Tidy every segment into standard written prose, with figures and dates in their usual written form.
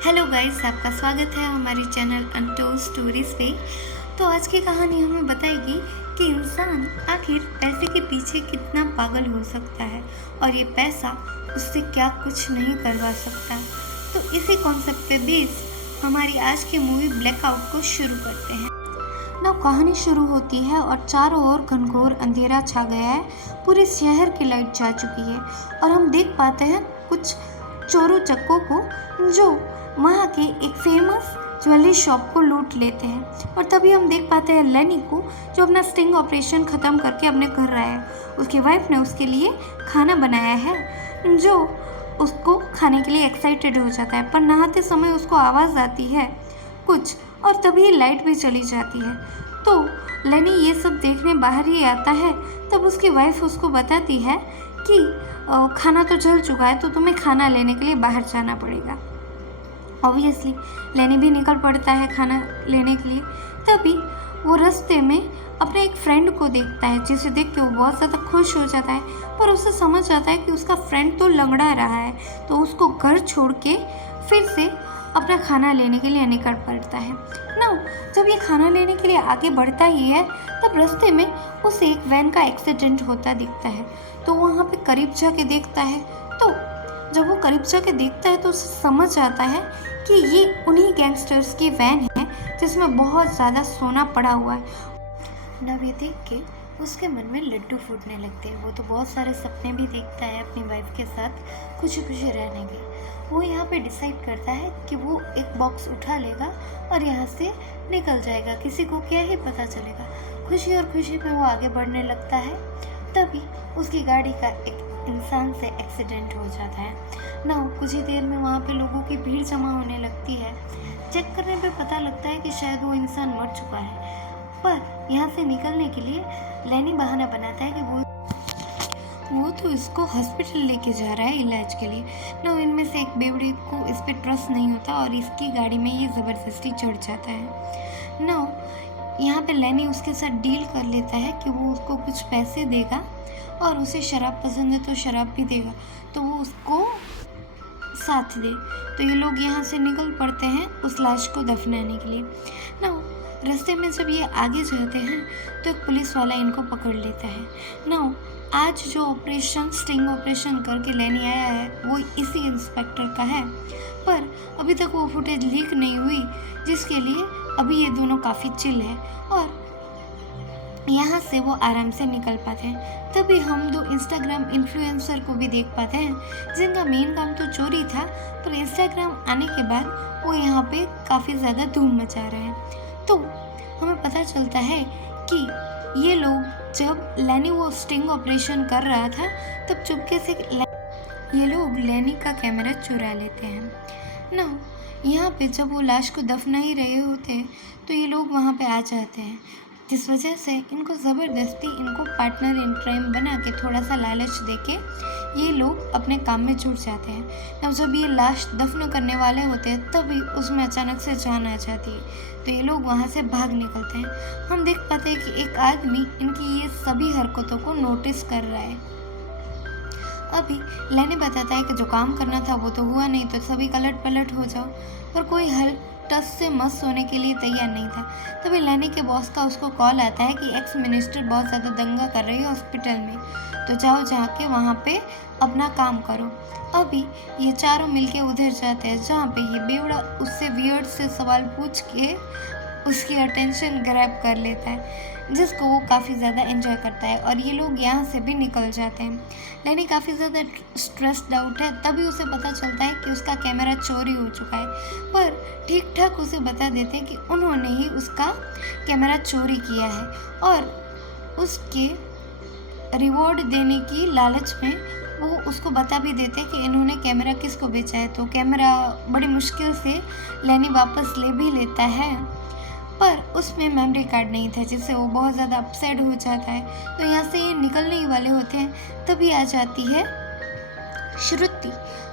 Hello guys, आपका स्वागत है हमारी चैनल अनटोल्ड स्टोरीज पे। तो आज की कहानी हमें बताएगी कि इंसान आखिर पैसे के पीछे कितना पागल हो सकता है और ये पैसा उससे क्या कुछ नहीं करवा सकता। तो इसी कॉन्सेप्ट पे बेस्ड हमारी आज की मूवी ब्लैकआउट को शुरू करते हैं। ना कहानी शुरू होती है और चारों ओर घनघोर अंधेरा छा गया है। पूरे शहर की लाइट जा चुकी है और हम देख पाते हैं कुछ चोरों चक्कों को जो वहाँ के एक फेमस ज्वेलरी शॉप को लूट लेते हैं। और तभी हम देख पाते हैं लेनी को, जो अपना स्टिंग ऑपरेशन ख़त्म करके अपने घर आया है। उसकी वाइफ ने उसके लिए खाना बनाया है जो उसको खाने के लिए एक्साइटेड हो जाता है, पर नहाते समय उसको आवाज़ आती है कुछ और तभी लाइट भी चली जाती है। तो लेनी ये सब देखने बाहर ही आता है। तब उसकी वाइफ उसको बताती है कि खाना तो जल चुका है, तो तुम्हें खाना लेने के लिए बाहर जाना पड़ेगा। ऑब्वियसली लेनी भी निकल पड़ता है खाना लेने के लिए। तभी वो रास्ते में अपने एक फ्रेंड को देखता है, जिसे देख के वो बहुत ज़्यादा खुश हो जाता है, पर उसे समझ आता है कि उसका फ्रेंड तो लंगड़ा रहा है, तो उसको घर छोड़ के फिर से अपना खाना लेने के लिए निकल पड़ता है ना। जब ये खाना लेने के लिए आगे बढ़ता ही है, तब रास्ते में उसे एक वैन का एक्सीडेंट होता दिखता है। तो वहाँ पे करीब जाके देखता है। तो जब वो करीब जाके देखता है तो उसे समझ आता है कि ये उन्हीं गैंगस्टर्स की वैन है जिसमें बहुत ज़्यादा सोना पड़ा हुआ है। नब ये देख के उसके मन में लड्डू फूटने लगते हैं। वो तो बहुत सारे सपने भी देखता है अपनी वाइफ के साथ खुशी खुशी रहने के। वो यहाँ पे डिसाइड करता है कि वो एक बॉक्स उठा लेगा और यहाँ से निकल जाएगा, किसी को क्या ही पता चलेगा। खुशी और खुशी में वो आगे बढ़ने लगता है। तभी उसकी गाड़ी का एक इंसान से एक्सीडेंट हो जाता है ना। कुछ ही देर में वहाँ पे लोगों की भीड़ जमा होने लगती है। चेक करने पे पता लगता है कि शायद वो इंसान मर चुका है, पर यहाँ से निकलने के लिए लेनी बहाना बनाता है कि वो तो इसको हॉस्पिटल लेके जा रहा है इलाज के लिए ना। इनमें से एक बेवड़े को इस पर ट्रस्ट नहीं होता और इसकी गाड़ी में ये ज़बरदस्ती चढ़ जाता है ना। यहाँ पे लेनी उसके साथ डील कर लेता है कि वो उसको कुछ पैसे देगा और उसे शराब पसंद है तो शराब भी देगा, तो वो उसको साथ दे। तो ये लोग यहाँ से निकल पड़ते हैं उस लाश को दफनाने के लिए ना। रास्ते में जब ये आगे जाते हैं तो एक पुलिस वाला इनको पकड़ लेता है ना। आज जो ऑपरेशन स्टिंग ऑपरेशन करके लेने आया है वो इसी इंस्पेक्टर का है, पर अभी तक वो फुटेज लीक नहीं हुई, जिसके लिए अभी ये दोनों काफ़ी चिल है और यहाँ से वो आराम से निकल पाते हैं। तभी हम दो इंस्टाग्राम इन्फ्लुएंसर को भी देख पाते हैं जिनका मेन काम तो चोरी था, पर इंस्टाग्राम आने के बाद वो यहाँ पे काफ़ी ज़्यादा धूम मचा रहे हैं। तो हमें पता चलता है कि ये लोग जब लेनी वो स्टिंग ऑपरेशन कर रहा था तब चुपके से ये लोग लेनी का कैमरा चुरा लेते हैं ना। यहाँ पे जब वो लाश को दफना ही रहे होते हैं तो ये लोग वहाँ पे आ जाते हैं, जिस वजह से इनको ज़बरदस्ती इनको पार्टनर इन क्राइम बना के थोड़ा सा लालच देके ये लोग अपने काम में जुट जाते हैं। अब जब ये लाश दफन करने वाले होते हैं तभी उसमें अचानक से जान आ जाती है, तो ये लोग वहाँ से भाग निकलते हैं। हम देख पाते हैं कि एक आदमी इनकी ये सभी हरकतों को नोटिस कर रहा है। अभी लेने बताता है कि जो काम करना था वो तो हुआ नहीं, तो सभी कलट पलट हो जाओ, पर कोई हल टस से मस्त होने के लिए तैयार नहीं था। तभी लेनी के बॉस का उसको कॉल आता है कि एक्स मिनिस्टर बहुत ज़्यादा दंगा कर रही है हॉस्पिटल में, तो जाओ जाके वहाँ पे अपना काम करो। अभी ये चारों मिलके उधर जाते हैं जहाँ पे ये बेवड़ा उससे वियर्ड से सवाल पूछ के उसकी अटेंशन ग्रैब कर लेता है, जिसको वो काफ़ी ज़्यादा एंजॉय करता है और ये लोग यहाँ से भी निकल जाते हैं। लेनी काफ़ी ज़्यादा स्ट्रेस्ड आउट है। तभी उसे पता चलता है कि उसका कैमरा चोरी हो चुका है, पर ठीक ठाक उसे बता देते हैं कि उन्होंने ही उसका कैमरा चोरी किया है और उसके रिवॉर्ड देने की लालच में वो उसको बता भी देते कि इन्होंने कैमरा किसको बेचा है। तो कैमरा बड़ी मुश्किल से लेनी वापस ले भी लेता है, पर उसमें मेमोरी कार्ड नहीं था, जिससे वो बहुत ज़्यादा अपसेट हो जाता है। तो यहाँ से ये निकलने ही वाले होते हैं, तभी आ जाती है श्रुति।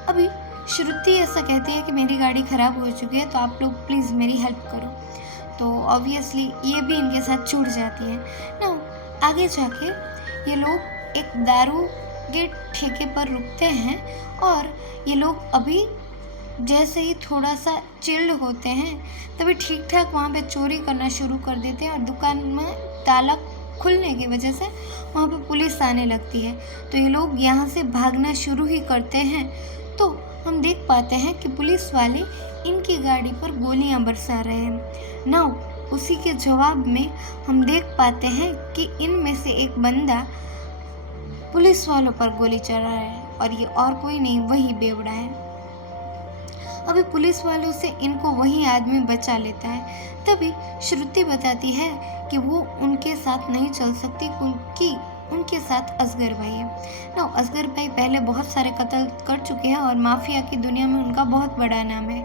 अभी श्रुति ऐसा कहती है कि मेरी गाड़ी ख़राब हो चुकी है, तो आप लोग प्लीज़ मेरी हेल्प करो। तो ऑब्वियसली ये भी इनके साथ छूट जाती है ना। आगे जाके ये लोग एक दारू के ठेके पर रुकते हैं और ये लोग अभी जैसे ही थोड़ा सा चिल्ड होते हैं तभी ठीक ठाक वहाँ पे चोरी करना शुरू कर देते हैं और दुकान में ताला खुलने की वजह से वहाँ पे पुलिस आने लगती है। तो ये लोग यहाँ से भागना शुरू ही करते हैं। तो हम देख पाते हैं कि पुलिस वाले इनकी गाड़ी पर गोलियां बरसा रहे हैं। नाउ उसी के जवाब में हम देख पाते हैं कि इनमें से एक बंदा पुलिस वालों पर गोली चला रहा है और ये और कोई नहीं, वही बेवड़ा है। अभी पुलिस वालों से इनको वही आदमी बचा लेता है। तभी श्रुति बताती है कि वो उनके साथ नहीं चल सकती क्योंकि उनके साथ असगर भाई है ना। असगर भाई पहले बहुत सारे कत्ल कर चुके हैं और माफिया की दुनिया में उनका बहुत बड़ा नाम है।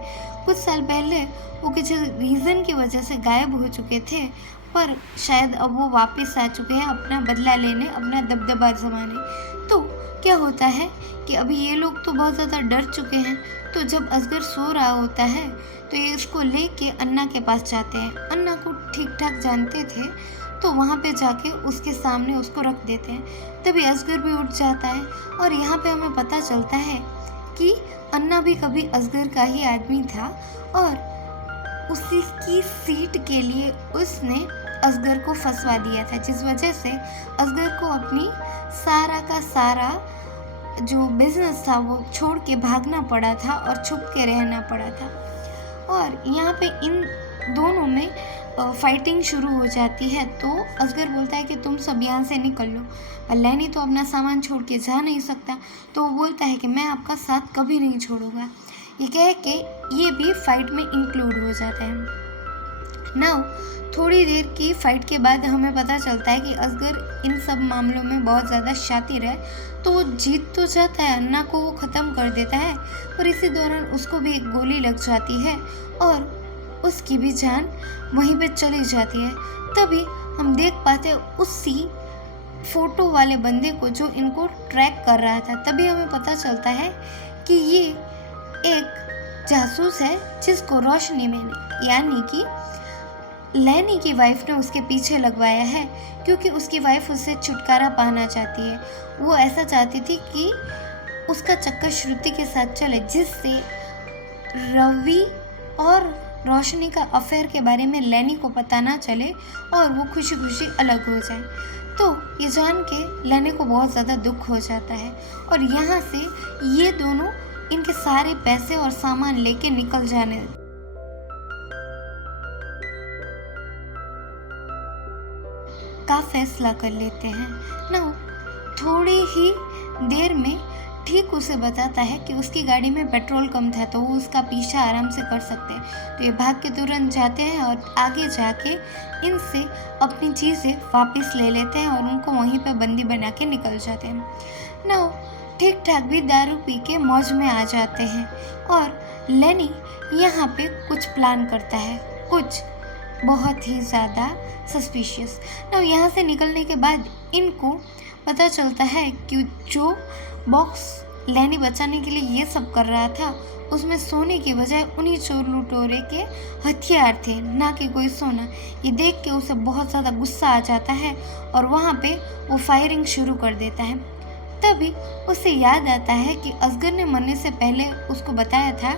कुछ साल पहले वो किसी रीज़न की वजह से गायब हो चुके थे, पर शायद अब वो वापस आ चुके हैं अपना बदला लेने, अपना दबदबा जमाने। तो क्या होता है कि अभी ये लोग तो बहुत ज़्यादा डर चुके हैं। तो जब असगर सो रहा होता है तो ये इसको लेके अन्ना के पास जाते हैं। अन्ना को ठीक ठाक जानते थे तो वहाँ पे जाके उसके सामने उसको रख देते हैं। तभी असगर भी उठ जाता है और यहाँ पे हमें पता चलता है कि अन्ना भी कभी असगर का ही आदमी था और उसी की सीट के लिए उसने असगर को फंसवा दिया था, जिस वजह से असगर को अपनी सारा का सारा जो बिजनेस था वो छोड़ के भागना पड़ा था और छुप के रहना पड़ा था। और यहाँ पे इन दोनों में फाइटिंग शुरू हो जाती है। तो असगर बोलता है कि तुम सब यहाँ से निकल लो, पर लैनी तो अपना सामान छोड़ के जा नहीं सकता। तो वो बोलता है कि मैं आपका साथ कभी नहीं छोड़ूंगा। ये कह के ये भी फाइट में इंक्लूड हो जाता है। नाउ थोड़ी देर की फाइट के बाद हमें पता चलता है कि असगर इन सब मामलों में बहुत ज़्यादा शातिर है। तो वो जीत तो जाता है, अन्ना को वो ख़त्म कर देता है, पर इसी दौरान उसको भी एक गोली लग जाती है और उसकी भी जान वहीं पे चली जाती है। तभी हम देख पाते हैं उसी फोटो वाले बंदे को जो इनको ट्रैक कर रहा था। तभी हमें पता चलता है कि ये एक जासूस है जिसको रोशनी मैंने यानी कि लैनी की वाइफ ने उसके पीछे लगवाया है, क्योंकि उसकी वाइफ उससे छुटकारा पाना चाहती है। वो ऐसा चाहती थी कि उसका चक्कर श्रुति के साथ चले, जिससे रवि और रोशनी का अफेयर के बारे में लैनी को पता ना चले और वो खुशी खुशी अलग हो जाए। तो ये जान के लैनी को बहुत ज़्यादा दुख हो जाता है और यहाँ से ये दोनों इनके सारे पैसे और सामान लेके निकल जाने का फैसला कर लेते हैं ना। थोड़ी ही देर में ठीक उसे बताता है कि उसकी गाड़ी में पेट्रोल कम था, तो वो उसका पीछा आराम से कर सकते हैं। तो ये भाग के तुरंत जाते हैं और आगे जाके इनसे अपनी चीज़ें वापस ले लेते हैं और उनको वहीं पे बंदी बना के निकल जाते हैं ना। ठीक ठाक भी दारू पी के मौज में आ जाते हैं और लैनी यहाँ पे कुछ प्लान करता है, कुछ बहुत ही ज़्यादा सस्पिशियस ना। यहाँ से निकलने के बाद इनको पता चलता है कि जो बॉक्स लैनी बचाने के लिए ये सब कर रहा था उसमें सोने की बजाय उन्हीं चोर लुटेरे के हथियार थे, ना कि कोई सोना। ये देख के उसे बहुत ज़्यादा गुस्सा आ जाता है और वहाँ पे वो फायरिंग शुरू कर देता है। तभी उसे याद आता है कि असगर ने मरने से पहले उसको बताया था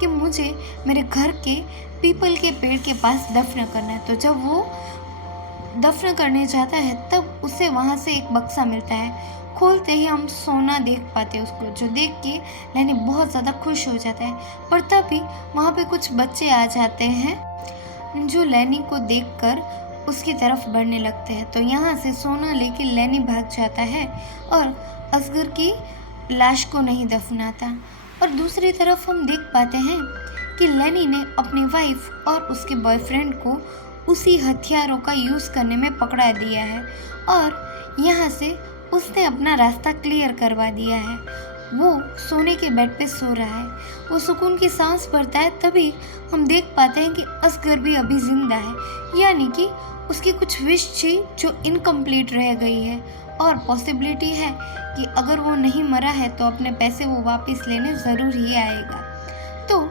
कि मुझे मेरे घर के पीपल के पेड़ के पास दफन करना है। तो जब वो दफन करने जाता है तब उसे वहाँ से एक बक्सा मिलता है। खोलते ही हम सोना देख पाते हैं उसको, जो देख के लैनी बहुत ज़्यादा खुश हो जाता है। पर तभी वहाँ पे कुछ बच्चे आ जाते हैं जो लैनी को देखकर उसकी तरफ बढ़ने लगते हैं। तो यहाँ से सोना लेके लैनी भाग जाता है और असगर की लाश को नहीं दफनाता। और दूसरी तरफ हम देख पाते हैं कि लैनी ने अपनी वाइफ और उसके बॉयफ्रेंड को उसी हथियारों का यूज़ करने में पकड़ा दिया है और यहाँ से उसने अपना रास्ता क्लियर करवा दिया है। वो सोने के बेड पे सो रहा है, वो सुकून की सांस भरता है। तभी हम देख पाते हैं कि असगर भी अभी जिंदा है, यानी कि उसकी कुछ विश थी जो इनकम्प्लीट रह गई है और पॉसिबिलिटी है कि अगर वो नहीं मरा है तो अपने पैसे वो वापस लेने ज़रूर ही आएगा। तो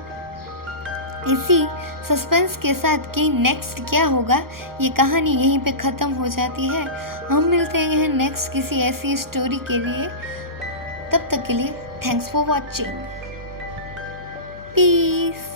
इसी सस्पेंस के साथ कि नेक्स्ट क्या होगा, ये कहानी यहीं पे ख़त्म हो जाती है। हम मिलते हैं नेक्स्ट किसी ऐसी स्टोरी के लिए। तब तक के लिए थैंक्स फॉर वॉचिंग। पीस।